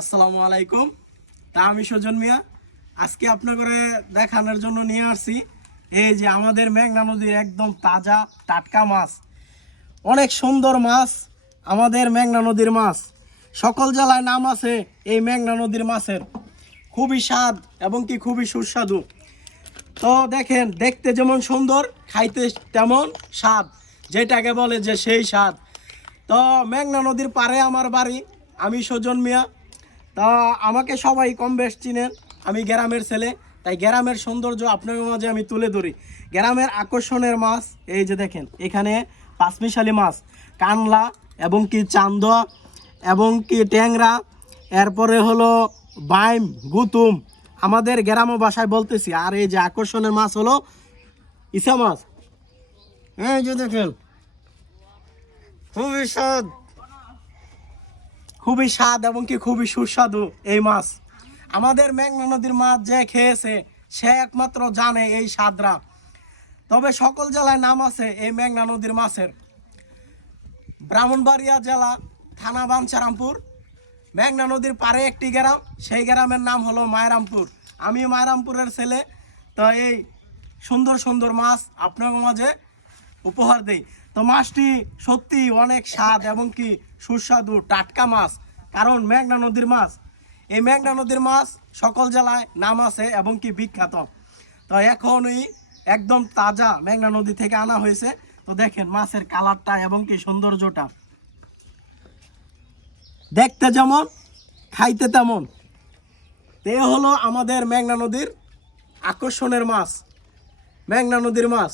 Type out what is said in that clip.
আসসালামু আলাইকুম। তা আমি সুজন মিয়া আজকে আপনাদের দেখানোর জন্য নিয়ে আসছি এই যে আমাদের মেঘনা নদীর একদম তাজা টাটকা মাছ। অনেক সুন্দর মাছ আমাদের মেঘনা নদীর মাছ। সকল জেলায় নাম আছে এই মেঘনা নদীর মাছের। খুবই স্বাদ এবং কি খুবই সুস্বাদু। তো দেখেন, দেখতে যেমন সুন্দর, খাইতে তেমন স্বাদ, যেটাকে বলে যে সেই স্বাদ। তো মেঘনা নদীর পাড়ে আমার বাড়ি, আমি সুজন মিয়া। তা আমাকে সবাই কম বেশ চিনেন, আমি গ্রামের ছেলে, তাই গ্রামের সৌন্দর্য আপনাদের মাঝে আমি তুলে ধরি। গ্রামের আকর্ষণের মাছ এই যে দেখেন, এখানে পাঁচমিশালি মাছ, কানলা এবং কি চান্দা এবং কি ট্যাংরা, এরপরে হলো বাইম, গুতুম, আমাদের গ্রাম্য ভাষায় বলতেছি। আর এই যে আকর্ষণের মাছ হলো ইসা মাছ। এই যে দেখেন, খুবই স্বাদ, খুবই স্বাদ এবং কি খুবই সুস্বাদু এই মাছ। আমাদের মেঘনা নদীর মাছ যে খেয়েছে সে একমাত্র জানে এই স্বাদরা। তবে সকল জেলায় নাম আছে এই মেঘনা নদীর মাছের। ব্রাহ্মণবাড়িয়া জেলা, থানা বাঞ্ছারামপুর, মেঘনা নদীর পাড়ে একটি গ্রাম, সেই গ্রামের নাম হলো মায়রামপুর। আমি মায়রামপুরের ছেলে। তো এই সুন্দর সুন্দর মাছ আপনার মাঝে উপহার দেই। তো মাছটি সত্যি অনেক স্বাদ এবং কি সুস্বাদু টাটকা মাছ, কারণ মেঘনা নদীর মাছ। এই মেঘনা নদীর মাছ সকল জেলায় নাম আছে এবং কি বিখ্যাত। তো এখনই একদম তাজা মেঘনা নদী থেকে আনা হয়েছে। তো দেখেন মাছের কালারটা এবং কি সৌন্দর্যটা, দেখতে যেমন খাইতে তেমন। এ হলো আমাদের মেঘনা নদীর আকর্ষণের মাছ, মেঘনা নদীর মাছ।